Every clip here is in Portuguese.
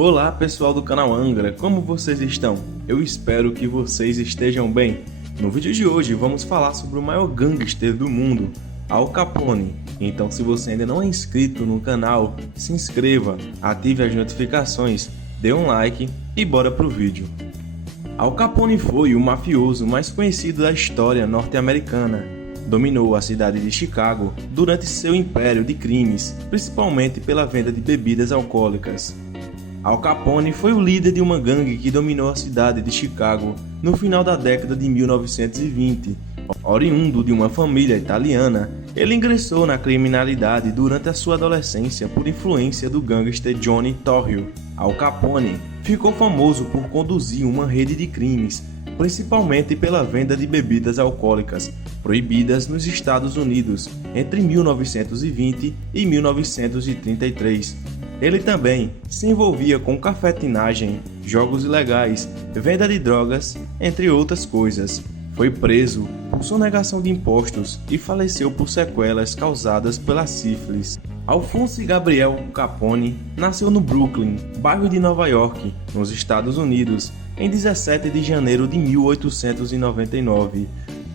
Olá pessoal do canal Angra, como vocês estão? Eu espero que vocês estejam bem. No vídeo de hoje vamos falar sobre o maior gangster do mundo, Al Capone. Então se você ainda não é inscrito no canal, se inscreva, ative as notificações, dê um like e bora pro vídeo. Al Capone foi o mafioso mais conhecido da história norte-americana. Dominou a cidade de Chicago durante seu império de crimes, principalmente pela venda de bebidas alcoólicas. Al Capone foi o líder de uma gangue que dominou a cidade de Chicago no final da década de 1920. Oriundo de uma família italiana, ele ingressou na criminalidade durante a sua adolescência por influência do gangster Johnny Torrio. Al Capone ficou famoso por conduzir uma rede de crimes, principalmente pela venda de bebidas alcoólicas proibidas nos Estados Unidos entre 1920 e 1933. Ele também se envolvia com cafetinagem, jogos ilegais, venda de drogas, entre outras coisas. Foi preso por sonegação de impostos e faleceu por sequelas causadas pela sífilis. Alphonse Gabriel Capone nasceu no Brooklyn, bairro de Nova York, nos Estados Unidos, em 17 de janeiro de 1899.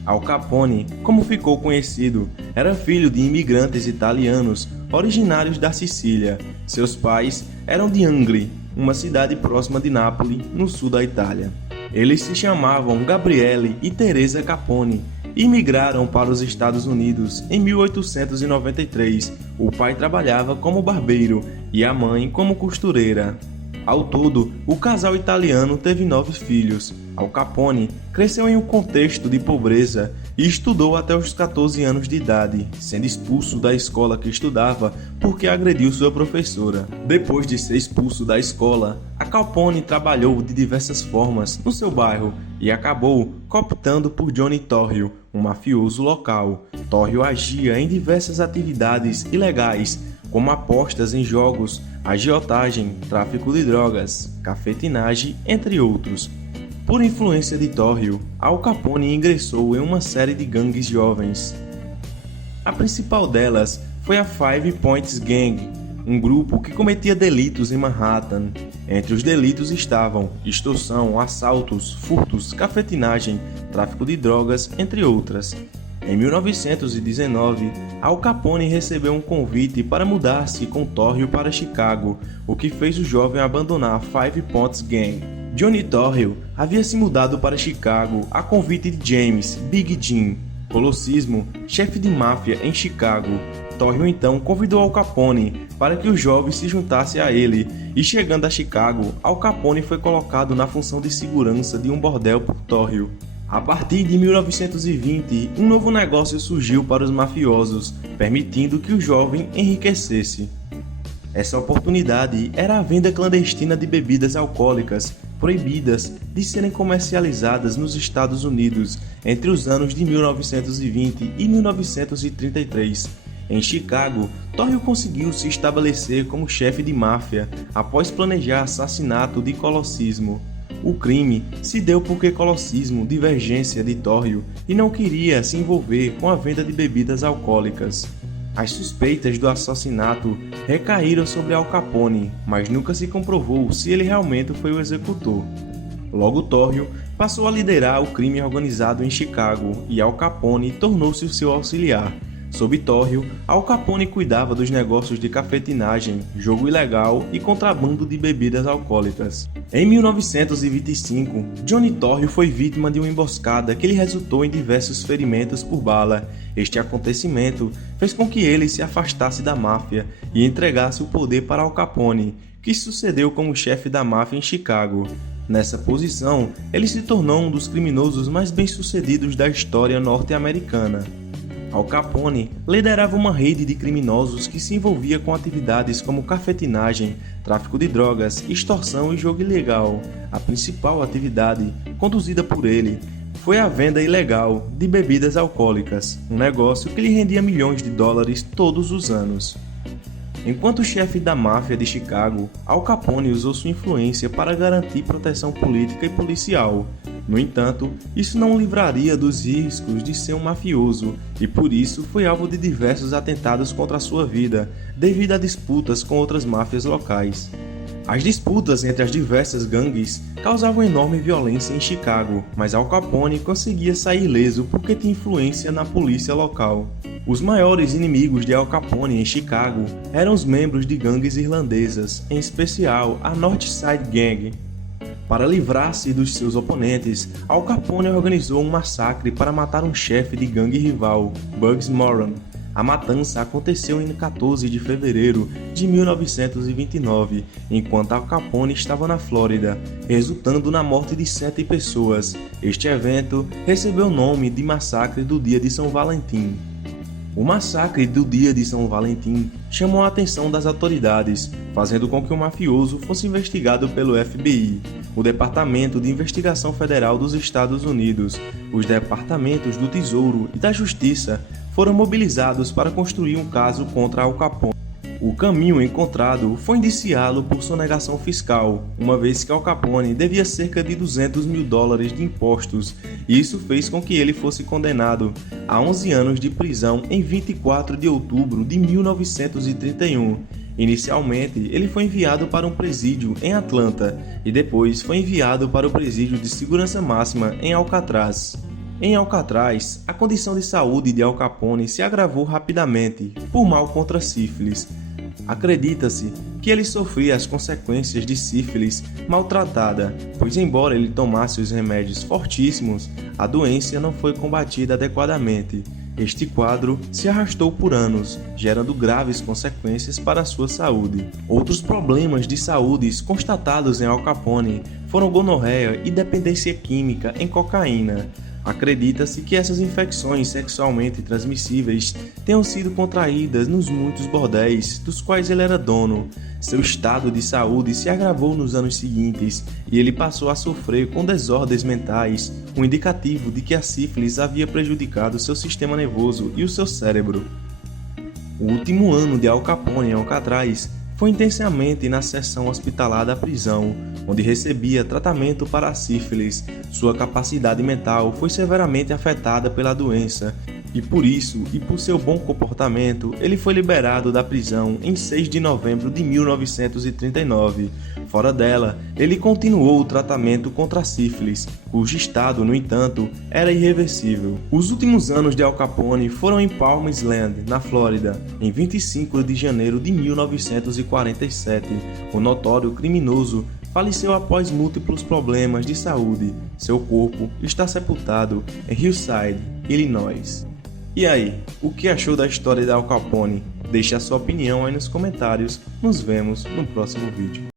Al Capone, como ficou conhecido, era filho de imigrantes italianos originários da Sicília. Seus pais eram de Angri, uma cidade próxima de Nápoles, no sul da Itália. Eles se chamavam Gabriele e Teresa Capone e migraram para os Estados Unidos em 1893. O pai trabalhava como barbeiro e a mãe como costureira. Ao todo, o casal italiano teve 9 filhos. Al Capone cresceu em um contexto de pobreza e estudou até os 14 anos de idade, sendo expulso da escola que estudava porque agrediu sua professora. Depois de ser expulso da escola, Al Capone trabalhou de diversas formas no seu bairro e acabou cooptando por Johnny Torrio, um mafioso local. Torrio agia em diversas atividades ilegais, como apostas em jogos, agiotagem, tráfico de drogas, cafetinagem, entre outros. Por influência de Torrio, Al Capone ingressou em uma série de gangues jovens. A principal delas foi a Five Points Gang, um grupo que cometia delitos em Manhattan. Entre os delitos estavam extorsão, assaltos, furtos, cafetinagem, tráfico de drogas, entre outras. Em 1919, Al Capone recebeu um convite para mudar-se com Torrio para Chicago, o que fez o jovem abandonar a Five Points Gang. Johnny Torrio havia se mudado para Chicago a convite de James Big Jim Colossismo, chefe de máfia em Chicago. Torrio então convidou Al Capone para que o jovem se juntasse a ele, e chegando a Chicago, Al Capone foi colocado na função de segurança de um bordel por Torrio. A partir de 1920, um novo negócio surgiu para os mafiosos, permitindo que o jovem enriquecesse. Essa oportunidade era a venda clandestina de bebidas alcoólicas proibidas de serem comercializadas nos Estados Unidos entre os anos de 1920 e 1933. Em Chicago, Torrio conseguiu se estabelecer como chefe de máfia após planejar assassinato de Colossismo. O crime se deu porque Colossismo divergência de Torrio e não queria se envolver com a venda de bebidas alcoólicas. As suspeitas do assassinato recaíram sobre Al Capone, mas nunca se comprovou se ele realmente foi o executor. Logo Torrio passou a liderar o crime organizado em Chicago e Al Capone tornou-se o seu auxiliar. Sob Torrio, Al Capone cuidava dos negócios de cafetinagem, jogo ilegal e contrabando de bebidas alcoólicas. Em 1925, Johnny Torrio foi vítima de uma emboscada que lhe resultou em diversos ferimentos por bala. Este acontecimento fez com que ele se afastasse da máfia e entregasse o poder para Al Capone, que sucedeu como chefe da máfia em Chicago. Nessa posição, ele se tornou um dos criminosos mais bem-sucedidos da história norte-americana. Al Capone liderava uma rede de criminosos que se envolvia com atividades como cafetinagem, tráfico de drogas, extorsão e jogo ilegal. A principal atividade, conduzida por ele, foi a venda ilegal de bebidas alcoólicas, um negócio que lhe rendia milhões de dólares todos os anos. Enquanto chefe da máfia de Chicago, Al Capone usou sua influência para garantir proteção política e policial. No entanto, isso não o livraria dos riscos de ser um mafioso e por isso foi alvo de diversos atentados contra a sua vida, devido a disputas com outras máfias locais. As disputas entre as diversas gangues causavam enorme violência em Chicago, mas Al Capone conseguia sair ileso porque tinha influência na polícia local. Os maiores inimigos de Al Capone em Chicago eram os membros de gangues irlandesas, em especial a North Side Gang. Para livrar-se dos seus oponentes, Al Capone organizou um massacre para matar um chefe de gangue rival, Bugs Moran. A matança aconteceu em 14 de fevereiro de 1929, enquanto Al Capone estava na Flórida, resultando na morte de 7 pessoas. Este evento recebeu o nome de Massacre do Dia de São Valentim. O massacre do Dia de São Valentim chamou a atenção das autoridades, fazendo com que o mafioso fosse investigado pelo FBI, o Departamento de Investigação Federal dos Estados Unidos, os Departamentos do Tesouro e da Justiça foram mobilizados para construir um caso contra Al Capone. O caminho encontrado foi indiciá-lo por sonegação fiscal, uma vez que Al Capone devia cerca de $200 mil de impostos, e isso fez com que ele fosse condenado a 11 anos de prisão em 24 de outubro de 1931. Inicialmente, ele foi enviado para um presídio em Atlanta e depois foi enviado para o presídio de segurança máxima em Alcatraz. Em Alcatraz, a condição de saúde de Al Capone se agravou rapidamente por mal contra sífilis. Acredita-se que ele sofria as consequências de sífilis maltratada, pois embora ele tomasse os remédios fortíssimos, a doença não foi combatida adequadamente. Este quadro se arrastou por anos, gerando graves consequências para a sua saúde. Outros problemas de saúde constatados em Al Capone foram gonorreia e dependência química em cocaína. Acredita-se que essas infecções sexualmente transmissíveis tenham sido contraídas nos muitos bordéis dos quais ele era dono. Seu estado de saúde se agravou nos anos seguintes e ele passou a sofrer com desordens mentais, um indicativo de que a sífilis havia prejudicado seu sistema nervoso e o seu cérebro. O último ano de Al Capone em Alcatraz foi intensamente na seção hospitalar da prisão, onde recebia tratamento para a sífilis. Sua capacidade mental foi severamente afetada pela doença, e por isso e por seu bom comportamento, ele foi liberado da prisão em 6 de novembro de 1939. Fora dela, ele continuou o tratamento contra a sífilis, cujo estado, no entanto, era irreversível. Os últimos anos de Al Capone foram em Palm Island, na Flórida, em 25 de janeiro de 1947. O notório criminoso faleceu após múltiplos problemas de saúde. Seu corpo está sepultado em Hillside, Illinois. E aí, o que achou da história de Al Capone? Deixe a sua opinião aí nos comentários. Nos vemos no próximo vídeo.